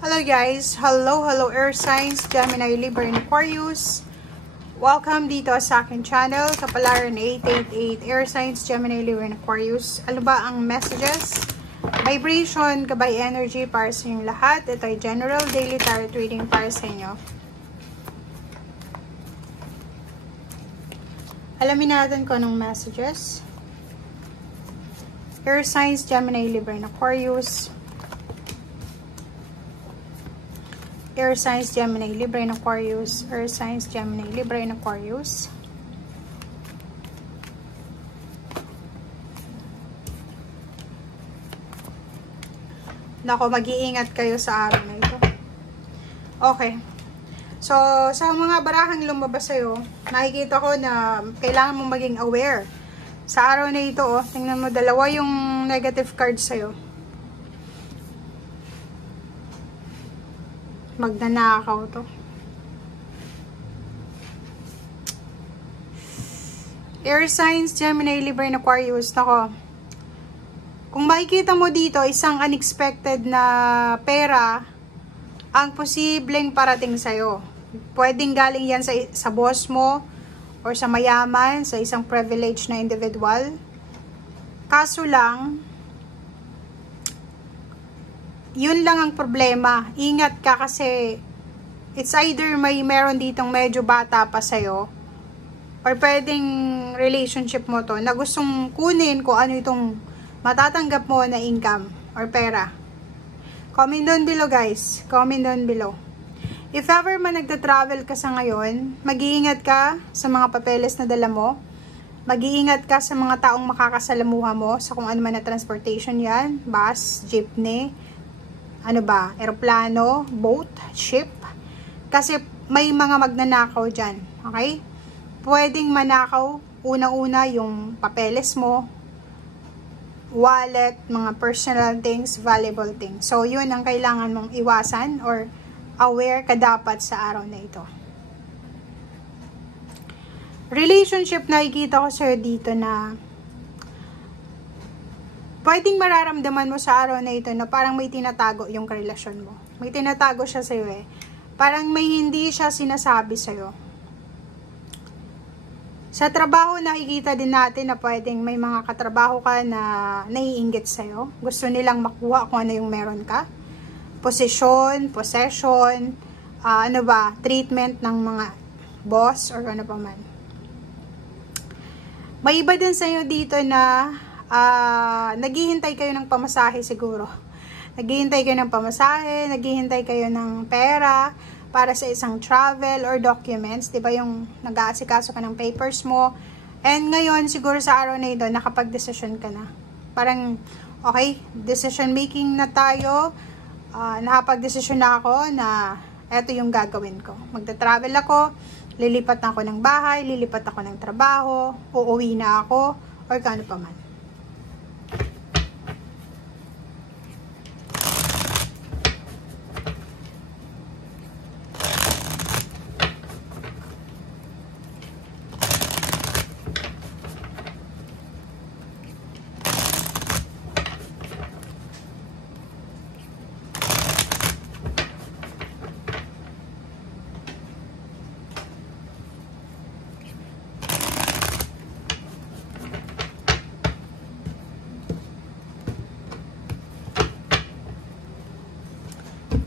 Hello guys! Hello Air Signs, Gemini, Libra, and Aquarius. Welcome dito sa aking channel, Kapalaran 888, Air Signs, Gemini, Libra, and Aquarius. Ano ba ang messages? Vibration, gabay energy para sa inyong lahat. Ito ay general daily tarot reading para sa inyo. Alamin natin kung anong messages. Air Signs, Gemini, Libra, and Aquarius. Air Signs, Gemini, Libra, and Aquarius. Air Signs, Gemini, Libra, and Aquarius. Nako, mag-iingat kayo sa araw na ito. Okay. So, sa mga barahang lumabas sa'yo, nakikita ko na kailangan mong maging aware. Sa araw na ito, tingnan mo, dalawa yung negative card sa'yo. Magnanakaw to. Air Signs, Gemini, Libra, and Aquarius. Nako. Kung makikita mo dito, isang unexpected na pera ang posibleng parating sa'yo. Pwedeng galing yan sa boss mo or sa mayaman, sa isang privileged na individual. Kaso lang, yun lang ang problema. Ingat ka kasi it's either meron ditong medyo bata pa sa'yo or pwedeng relationship mo to na gustong kunin kung ano itong matatanggap mo na income or pera. Comment down below guys. Comment down below. If ever man nagta-travel ka sa ngayon, mag-iingat ka sa mga papeles na dala mo. Mag-iingat ka sa mga taong makakasalamuha mo sa kung ano man na transportation yan. Bus, jeepney, eroplano, boat, ship. Kasi may mga magnanakaw dyan. Okay? Pwedeng manakaw, unang-una yung papeles mo, wallet, mga personal things, valuable things. So, yun ang kailangan mong iwasan or aware ka dapat sa araw na ito. Relationship, nakikita ko sa'yo dito na pwedeng mararamdaman mo sa araw na ito na parang may tinatago yung relasyon mo. May tinatago siya sa'yo eh. Parang may hindi siya sinasabi sa'yo. Sa trabaho, nakikita din natin na pwedeng may mga katrabaho ka na naiinggit sa'yo. Gusto nilang makuha kung ano yung meron ka. Posisyon, possession, treatment ng mga boss or ano pa man. May iba din sa'yo dito na naghihintay kayo ng pamasahe siguro. Naghihintay kayo ng pamasahe, naghihintay kayo ng pera para sa isang travel or documents. Diba yung nag-aasikaso ka ng papers mo. And ngayon, siguro sa araw na ito, nakapag-desisyon ka na. Parang, okay, decision making na tayo. Nakapag-desisyon na ako na eto yung gagawin ko. Magta-travel ako, lilipat na ako ng bahay, lilipat ako ng trabaho, uuwi na ako, or kano pa man.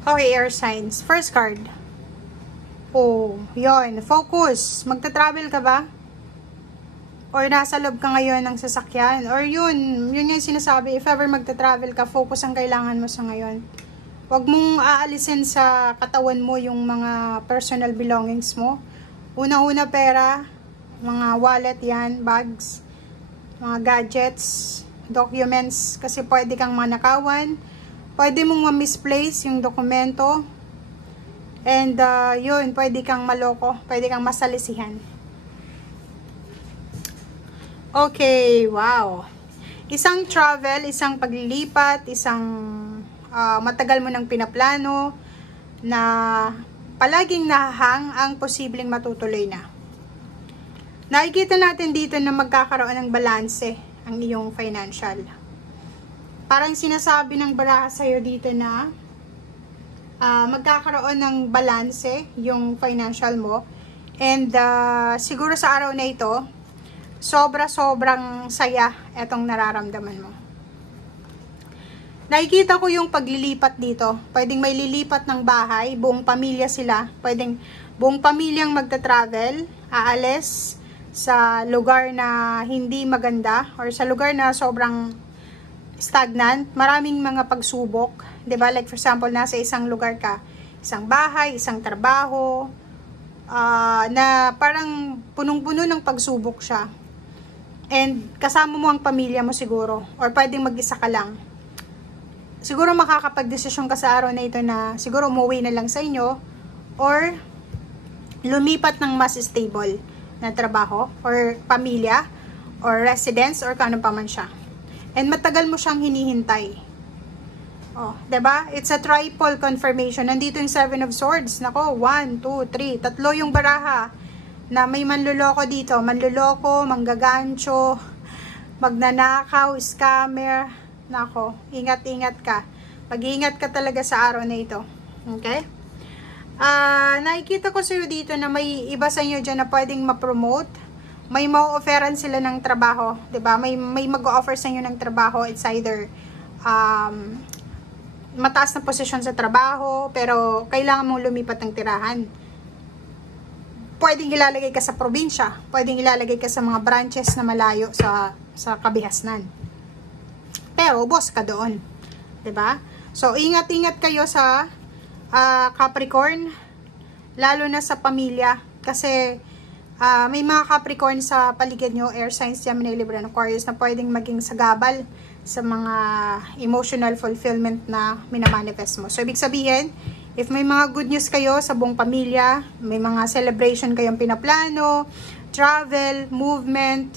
Okay, air signs. First card. Oh, yun. Focus. Magta-travel ka ba? Or nasa loob ka ngayon ng sasakyan? Or yun yung sinasabi. If ever magta-travel ka, focus ang kailangan mo sa ngayon. Huwag mong aalisin sa katawan mo yung mga personal belongings mo. Una-una pera, mga wallet yan, bags, mga gadgets, documents, kasi pwede kang manakawan. Pwede mong ma-misplace yung dokumento. And, yun, pwede kang maloko. Pwede kang masalisihan. Okay, wow. Isang travel, isang paglilipat, isang matagal mo nang pinaplano na palaging nahahang ang posibleng matutuloy na. Nakikita natin dito na magkakaroon ng balanse ang iyong financial. Parang sinasabi ng baraha sa'yo dito na magkakaroon ng balanse yung financial mo. And siguro sa araw na ito, sobrang saya etong nararamdaman mo. Nakikita ko yung paglilipat dito. Pwedeng may lilipat ng bahay, buong pamilya sila. Pwedeng buong pamilyang magta-travel, aalis sa lugar na hindi maganda or sa lugar na sobrang stagnant. Maraming mga pagsubok, 'di ba? Like for example, nasa isang lugar ka, isang bahay, isang trabaho, na parang punong-puno ng pagsubok siya. And kasama mo ang pamilya mo siguro, or pwedeng mag-isa ka lang. Siguro makakapag-desisyon ka sa araw na ito na siguro umuwi na lang sa inyo or lumipat ng mas stable na trabaho or pamilya or residence or kano pa man siya. And matagal mo siyang hinihintay. Oh, 'di ba? It's a triple confirmation. Nandito yung Seven of Swords. Nako, 1, 2, 3. Tatlo yung baraha na may manluloko dito. Manluloko, manggagancho, magnanakaw, scammer. Nako, ingat-ingat ka. Mag-iingat ka talaga sa araw na ito. Okay? Nakikita ko sa'yo dito na may iba sa inyo dyan na pwedeng ma-promote. May ma-offeran sila ng trabaho. 'Di ba? May mag-o-offer sa inyo ng trabaho. It's either mataas na posisyon sa trabaho, pero kailangan mong lumipat ng tirahan. Pwedeng ilalagay ka sa probinsya. Pwedeng ilalagay ka sa mga branches na malayo sa kabihasnan. Pero boss ka doon, 'di ba? So ingat-ingat kayo sa Capricorn, lalo na sa pamilya kasi may mga Capricorn sa paligid nyo, air signs, Gemini, Libra, and Aquarius na pwedeng maging sagabal sa mga emotional fulfillment na minamanifest mo. So ibig sabihin, if may mga good news kayo sa buong pamilya, may mga celebration kayong pinaplano, travel, movement,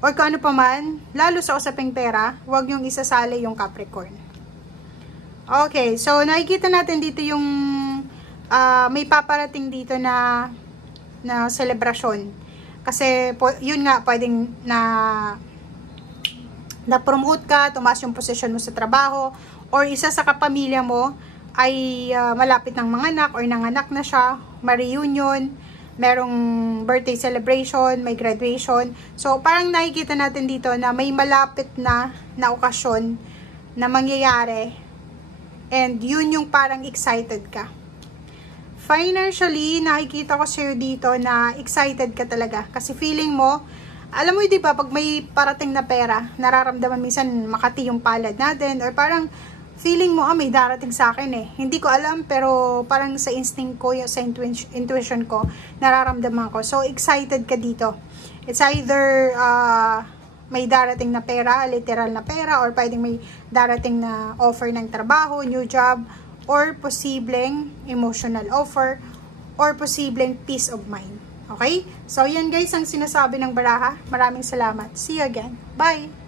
or kung ano pa man, lalo sa usaping pera, huwag nyong isasali yung Capricorn. Okay, so nakikita natin dito yung may paparating dito na selebrasyon. Kasi yun nga, pwedeng na-promote ka, tumaas yung posisyon mo sa trabaho, or isa sa kapamilya mo ay malapit ng manganak or nanganak na siya, ma-reunion, merong birthday celebration, may graduation. So, parang nakikita natin dito na may malapit na okasyon na mangyayari. And yun yung parang excited ka. Financially, nakikita ko sa'yo dito na excited ka talaga. Kasi feeling mo, alam mo, di ba, pag may parating na pera, nararamdaman minsan makati yung palad natin. Or parang feeling mo, may darating sa akin eh. Hindi ko alam, pero parang sa instinct ko, sa intuition ko, nararamdaman ko. So, excited ka dito. It's either may darating na pera, literal na pera, or pwedeng may darating na offer ng trabaho, new job, or posibleng emotional offer, or posibleng peace of mind. Okay? So, yan guys ang sinasabi ng baraha. Maraming salamat. See you again. Bye!